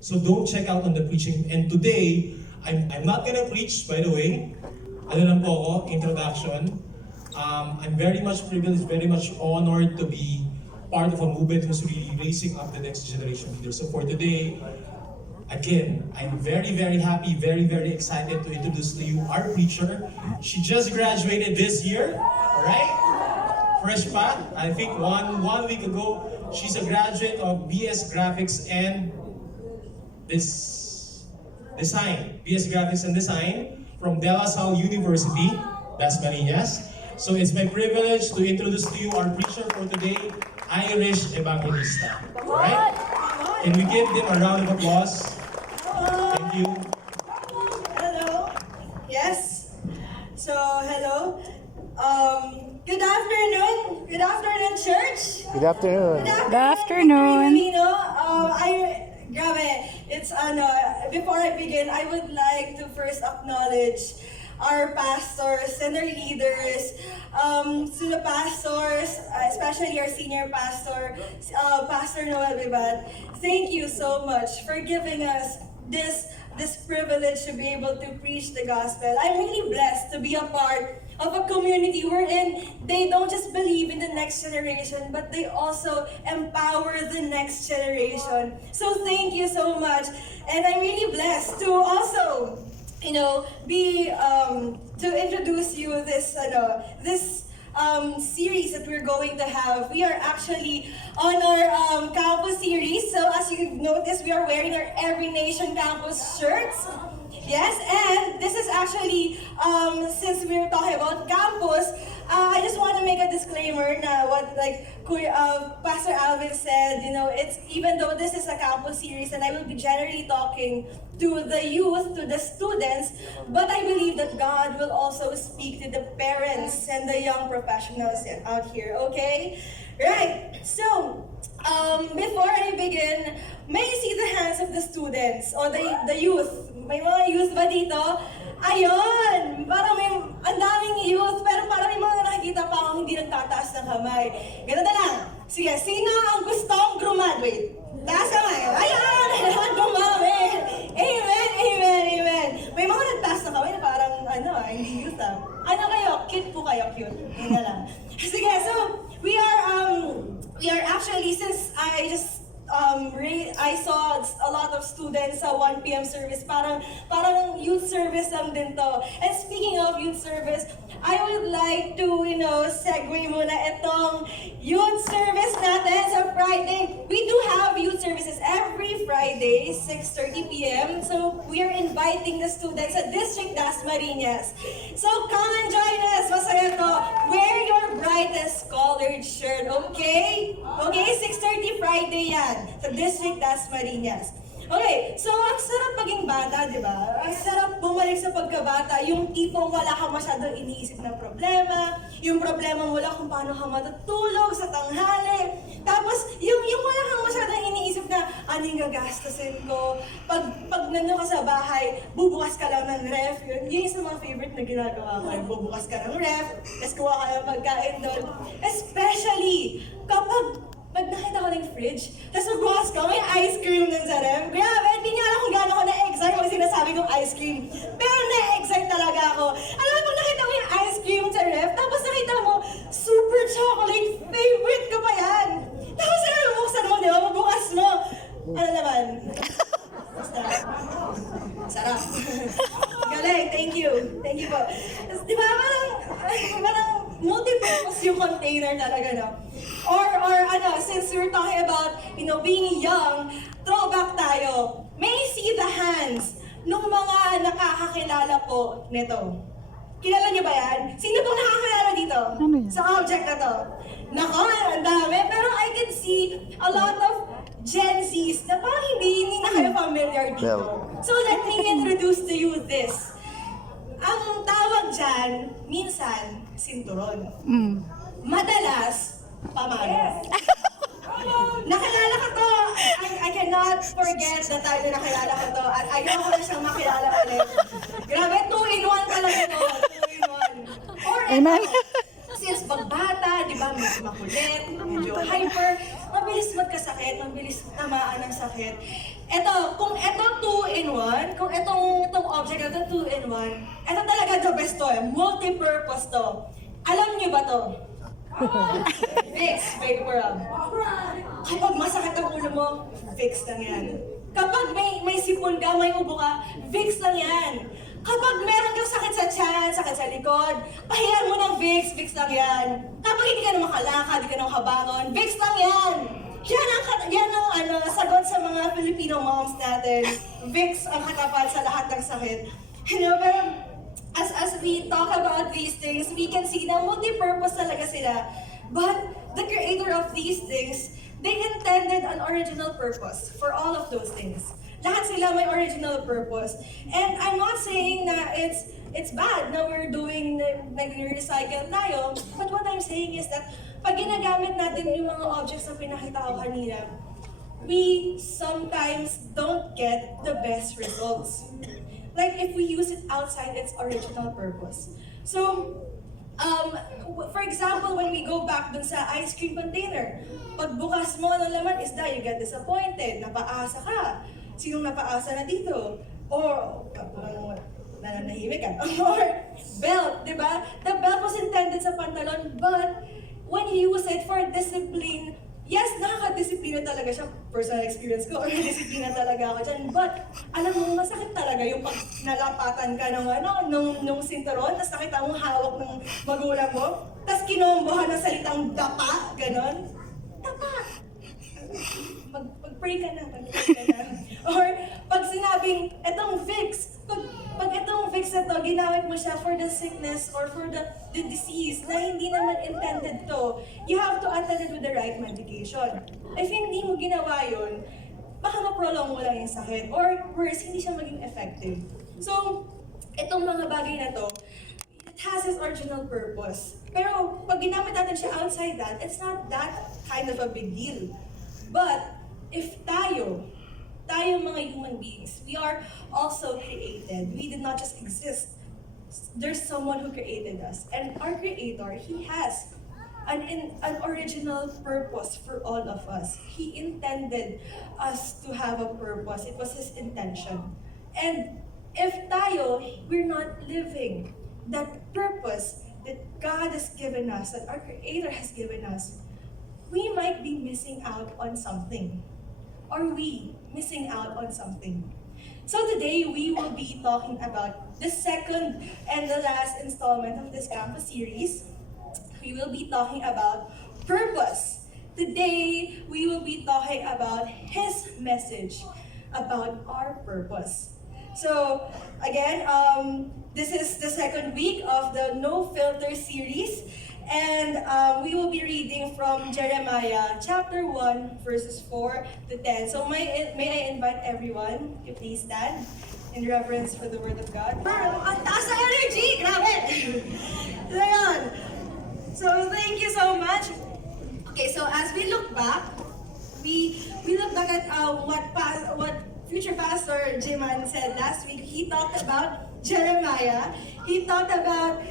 So don't check out on the preaching. And today, I'm not gonna preach, by the way. Ano lang po ako, introduction. I'm very much privileged, very much honored to be part of a movement who's really raising up the next generation leaders. So for today, again, I'm very, very happy, very, very excited to introduce to you our preacher. She just graduated this year, right? Fresh pa, I think one week ago. She's a graduate of BS Graphics and Design, BS Graphics and Design from De La Salle University, Dasmariñas. So it's my privilege to introduce to you our preacher for today, Irish Evangelista. Alright? Can we give them a round of applause? Thank you. Hello. Yes. So, hello. Good afternoon. Good afternoon, church. Good afternoon. Good afternoon. Grabe. It's before I begin, I would like to first acknowledge our pastors and our leaders. To the pastors, especially our senior pastor, Pastor Noel Vivat. Thank you so much for giving us this privilege to be able to preach the gospel. I'm really blessed to be a part of a community wherein they don't just believe in the next generation, but they also empower the next generation. So thank you so much. And I'm really blessed to also, be to introduce you this series that we're going to have. We are actually on our campus series. So as you've noticed, we are wearing our Every Nation Campus shirts. Yes, and this is actually, since we're talking about campus, I just want to make a disclaimer na what Pastor Alvin said, it's even though this is a campus series and I will be generally talking to the youth, to the students, but I believe that God will also speak to the parents and the young professionals out here, okay? Right, so, before I begin, may I see the hands of the students or the youth? May mga youth ba dito? Ayun! Parang ang daming youth, pero parang may mga nakikita pa akong hindi nagtataas ng kamay. Ganun na lang. Sige, sino ang gustong graduate? Taas kamay. Ayun! Graduate! Amen! Amen! Amen! May mga nagtaas ng kamay na parang, hindi youth ah. Ano kayo? Cute po kayo, cute. Yun na lang. Sige, so, we are actually, since I saw a lot of students sa 1 p.m. service, parang youth service lang din to. And speaking of youth service, I would like to, segue muna itong youth service natin sa Friday. We do have youth services every Friday, 6:30 p.m. So we are inviting the students sa District Dasmariñas. So come and join us. Masaya to. Wear your brightest colored shirt, okay? Okay, 6:30 Friday yan sa District Dasmariñas. Okay, so ang sarap maging bata, di ba? Ang sarap bumalik sa pagkabata, yung tipong wala kang masyadong iniisip ng problema, yung problema mo lang kung paano ka matutulog sa tanghali, tapos yung wala kang masyadong iniisip na ano yung gagastusin ko, pag nandun ka sa bahay, bubukas ka lang ng ref, yun yung isa mga favorite na ginagawa ko, bubukas ka ng ref, tapos kuha ka ng pagkain doon, especially kapag nakita ko ng fridge, tapos magbukas ko, may ice cream dun sa ref. Grabe, hindi niya alam kung gaano ko na-excite kung sinasabi kong ice cream. Pero na-excite talaga ako. Alam mo, pag nakita mo yung ice cream sa ref, tapos nakita mo, super chocolate, favorite ko pa yan. Tapos buksan mo, di ba? Magbukas mo. Ano naman? Basta. Sarap. Galing, thank you. Thank you po. Tapos, di ba, parang multi-purpose yung container talaga, no? Or since we're talking about, being young, throwback tayo. May I see the hands nung mga nakakakilala po nito. Kilala niyo ba yan? Sino pong nakakilala dito? Sa object na to? Nako, ang dami. Pero I can see a lot of Gen Zs na parang hindi na kayo familiar dito. So let me introduce to you this. Ang tawag dyan, minsan, sinturon. Madalas, pamalo. Nakilala ko to. I cannot forget the time na nakilala ko to. At ayoko na siyang makilala ulit. Grabe, 2-in-1 talaga to. 2-in-1. Or Amen. since pagbata, di ba, medyo makulit, medyo hyper, mabilis magkasakit, mabilis tamaan ng sakit. Kung ito 2-in-1, kung itong object na ito 2-in-1, ito talaga the best to, multi-purpose to. Alam niyo ba to? Vicks Vapor Rub. Kapag masakit ang ulo mo, Vicks lang yan. Kapag may sipon ka, may ubo ka, Vicks lang yan. Kapag meron kang sakit sa tiyan, sakit sa likod, pahiyan mo ng Vicks, Vicks lang yan. Kapag hindi ka na makalakad, hindi ka na makabangon, Vicks lang yan. Yan ang sagot sa mga Filipino moms natin. Vicks ang katapat sa lahat ng sakit. Pero as we talk about these things, we can see na multi-purpose talaga sila. But the creator of these things, they intended an original purpose for all of those things. Lahat sila may original purpose. And I'm not saying na it's bad na we're doing, nag-recycle tayo. But what I'm saying is that pag ginagamit natin yung mga objects na pinakita ko kanina, we sometimes don't get the best results. Like if we use it outside its original purpose. So, for example, when we go back dun sa ice cream container, pag bukas mo ng laman isda, you get disappointed, napaasa ka. Sinong napaasa na dito? Or, nananahimik ka. Or, belt, di ba? The belt was intended sa pantalon, but when you use it for discipline, yes, nakaka-disiplina talaga siya. Personal experience ko, disiplina talaga ako dyan. But, alam mo, masakit talaga yung pag nalapatan ka nung sinturon, tapos nakita mong hawak ng magulang mo, tapos kinombohan ng salitang dapa, ganon. Dapa! Mag-pray ka na, Or, pag sinabing, etong Vicks, pag itong Vicks na to, ginamit mo siya for the sickness or for the disease na hindi naman intended to, you have to attend it with the right medication. If hindi mo ginawa yun, baka ma-prolong mo lang yung sakit. Or worse, hindi siya maging effective. So, itong mga bagay na to, it has its original purpose. Pero pag ginamit natin siya outside that, it's not that kind of a big deal. But, if tayo mga human beings, we are also created. We did not just exist. There's someone who created us. And our Creator, He has an original purpose for all of us. He intended us to have a purpose. It was His intention. And if tayo, we're not living that purpose that God has given us, that our Creator has given us, we might be missing out on something. Are we missing out on something? So today, we will be talking about the second and the last installment of this campus series. We will be talking about purpose. Today, we will be talking about His message about our purpose. So, again, this is the second week of the No Filter series. And we will be reading from Jeremiah chapter 1, verses 4 to 10. So may I invite everyone to please stand in reverence for the Word of God. Ang taas na energy! Grabe! So yun. So thank you so much. Okay, so as we look back, we look back at what future pastor Jiman said last week. He talked about Jeremiah. He talked about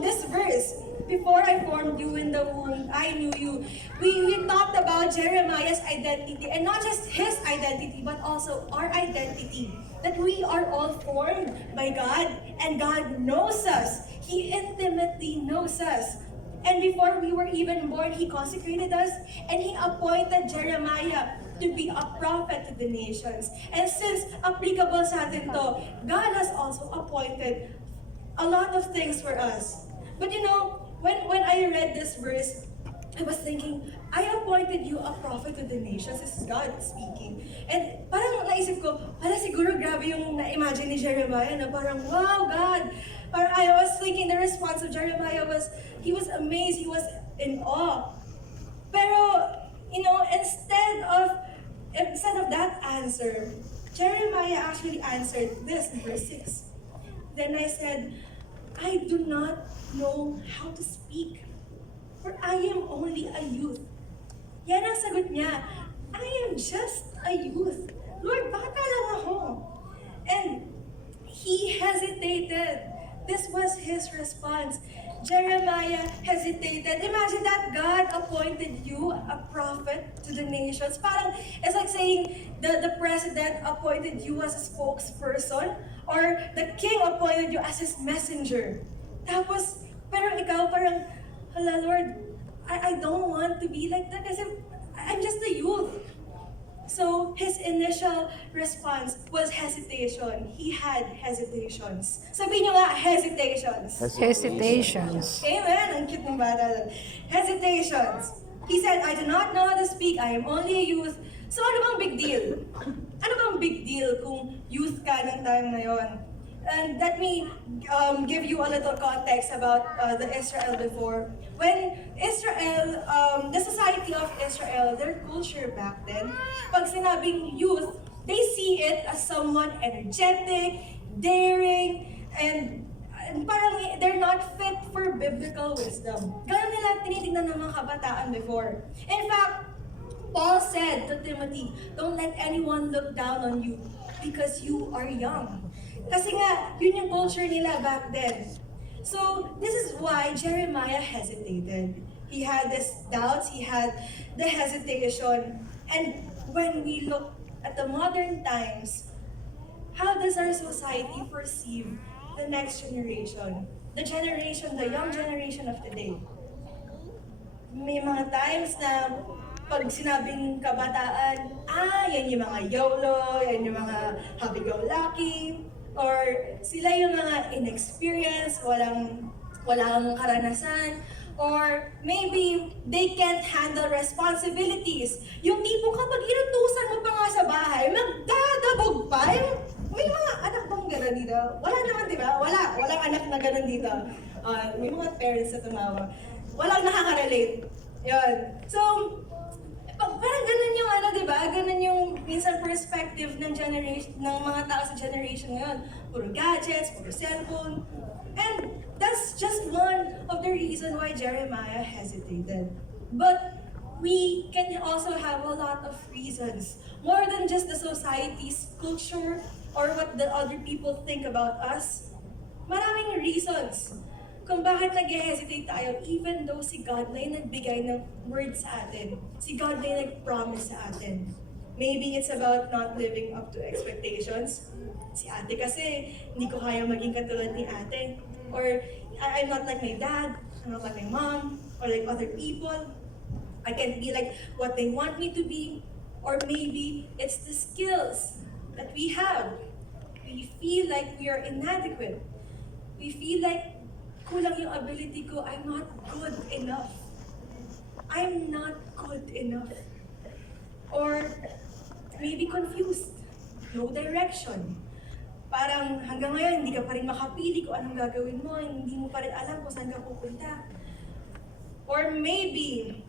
this verse. Before I formed you in the womb, I knew you. We talked about Jeremiah's identity, and not just his identity, but also our identity. That we are all formed by God, and God knows us. He intimately knows us. And before we were even born, He consecrated us, and He appointed Jeremiah to be a prophet to the nations. And since applicable sa atin to, God has also appointed a lot of things for us. But you know, when I read this verse, I was thinking, I appointed you a prophet to the nations. This is God speaking. And parang naisip ko, siguro grabe yung na-imagine ni Jeremiah na parang, wow, God. Or I was thinking the response of Jeremiah was, he was amazed, he was in awe. Pero, you know, instead of that answer, Jeremiah actually answered this in verse 6. Then I said, I do not know how to speak, for I am only a youth. Yan ang sagot niya. I am just a youth. Lord, bata lang ako. And he hesitated. This was his response. Jeremiah hesitated. Imagine that God appointed you a prophet to the nations. Parang, it's like saying the president appointed you as a spokesperson or the king appointed you as his messenger. Tapos, pero ikaw parang, hala Lord, I don't want to be like that kasi I'm just a youth. So his initial response was hesitation. He had hesitations. Sabihin niyo nga, hesitations. Hesitations. Amen. Ang cute ng bata. Hesitations. He said, I do not know how to speak. I am only a youth. So ano bang big deal? Ano bang big deal kung youth ka ng time na yon? And let me give you a little context about the Israel before. When Israel, the society of Israel, their culture back then, pag sinabing youth, they see it as someone energetic, daring, and parang they're not fit for biblical wisdom. Ganun nila tinitingnan ng mga kabataan before. In fact, Paul said to Timothy, don't let anyone look down on you because you are young. Kasi nga, yun yung culture nila back then. So, this is why Jeremiah hesitated. He had these doubts, he had the hesitation. And when we look at the modern times, how does our society perceive the next generation? The young generation of today. May mga times na pag sinabing kabataan, yan yung mga YOLO, yan yung mga happy-go-lucky, or sila yung mga inexperienced, walang karanasan, or maybe they can't handle responsibilities. Yung tipo kapag inutusan mo pa nga sa bahay, magdadabog pa. May mga anak bang gano'n dito? Wala naman, di ba? Walang anak na gano'n dito. May mga parents na tumawa. Walang nakaka-relate. Yun. So, parang ganun yung di ba? Ganun yung minsan perspective ng generation, ng mga tao sa generation ngayon. Puro gadgets, puro cellphone. And that's just one of the reason why Jeremiah hesitated. But we can also have a lot of reasons. More than just the society's culture or what the other people think about us. Maraming reasons kung bakit nag-hesitate tayo, even though si God na yung nagbigay ng word sa atin. Si God na yung nag-promise sa atin. Maybe it's about not living up to expectations. Si ate kasi, hindi ko kaya maging katulad ni ate. Or, I'm not like my dad, I'm not like my mom, or like other people. I can't be like what they want me to be. Or maybe it's the skills that we have. We feel like we are inadequate. We feel like kulang yung ability ko, I'm not good enough. I'm not good enough. Or maybe confused. No direction. Parang hanggang ngayon, hindi ka pa rin makapili kung anong gagawin mo, hindi mo pa rin alam kung saan ka pupunta. Or maybe,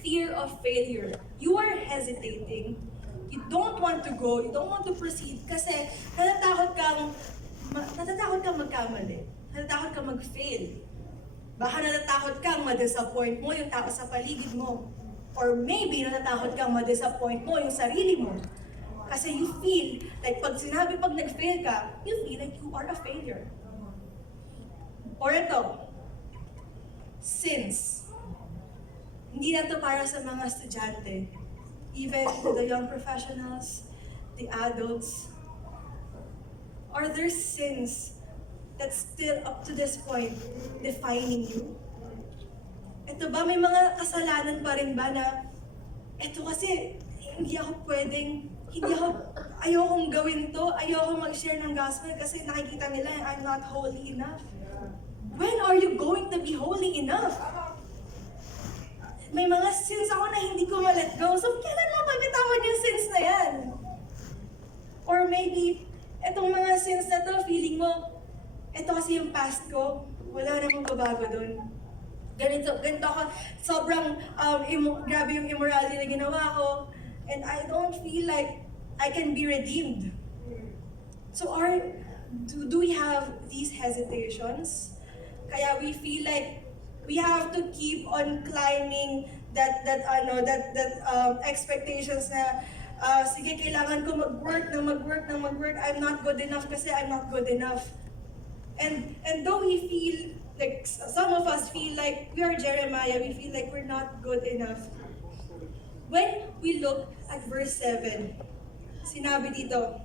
fear of failure. You are hesitating. You don't want to go, you don't want to proceed kasi natatakot kang magkamali. Natatakot kang mag-fail. Baka natatakot kang ma-disappoint mo yung tao sa paligid mo. Or maybe natatakot kang ma-disappoint mo yung sarili mo. Kasi you feel like pag nag-fail ka, you feel like you are a failure. Or ito, sins. Hindi na to para sa mga estudyante. Even the young professionals, the adults. Are there sins that's still up to this point defining you? Ito ba, may mga kasalanan pa rin ba na ito kasi ayokong gawin to, ayokong mag-share ng gospel kasi nakikita nila I'm not holy enough. When are you going to be holy enough? May mga sins ako na hindi ko ma-let go. So, kailan mo pabitawan yung sins na yan? Or maybe, etong mga sins na to, feeling mo, ito kasi yung past ko, wala namang babago dun. Ganito ako, sobrang grabe yung immorality na ginawa ko, and I don't feel like I can be redeemed. So do we have these hesitations? Kaya we feel like we have to keep on climbing that expectations na sige, kailangan ko mag-work. I'm not good enough kasi I'm not good enough. And though we feel Like some of us feel like we are Jeremiah, we feel like we're not good enough. When we look at verse 7, sinabi dito,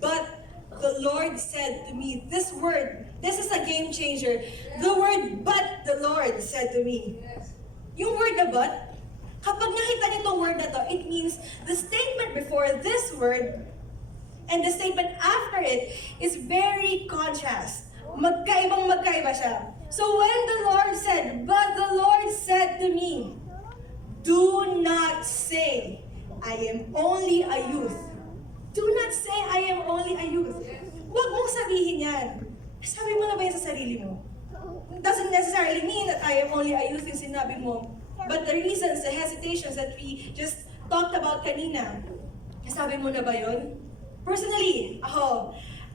but the Lord said to me, this word, this is a game changer. The word, but the Lord said to me. Yung word na but, kapag nakita nitong word na to, it means the statement before this word and the statement after it is very contrast. Magkaiba siya. So when the Lord said, but the Lord said to me, do not say, I am only a youth. Do not say, I am only a youth. Huwag mong sabihin yan. Sabi mo na ba yan sa sarili mo? It doesn't necessarily mean that I am only a youth yung sinabi mo. But the reasons, the hesitations that we just talked about kanina, nasabi mo na ba yun? Personally, ako,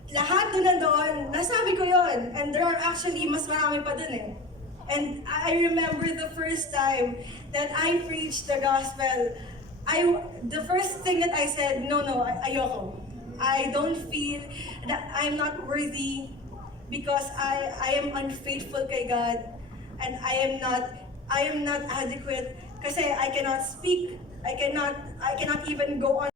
lahat doon nandoon, nasabi ko yon. And there are actually mas marami pa dun eh. And I remember the first time that I preached the gospel, the first thing that I said, no, ayoko. I don't feel that I'm not worthy because I am unfaithful kay God and I am not adequate kasi I cannot speak. I cannot even go on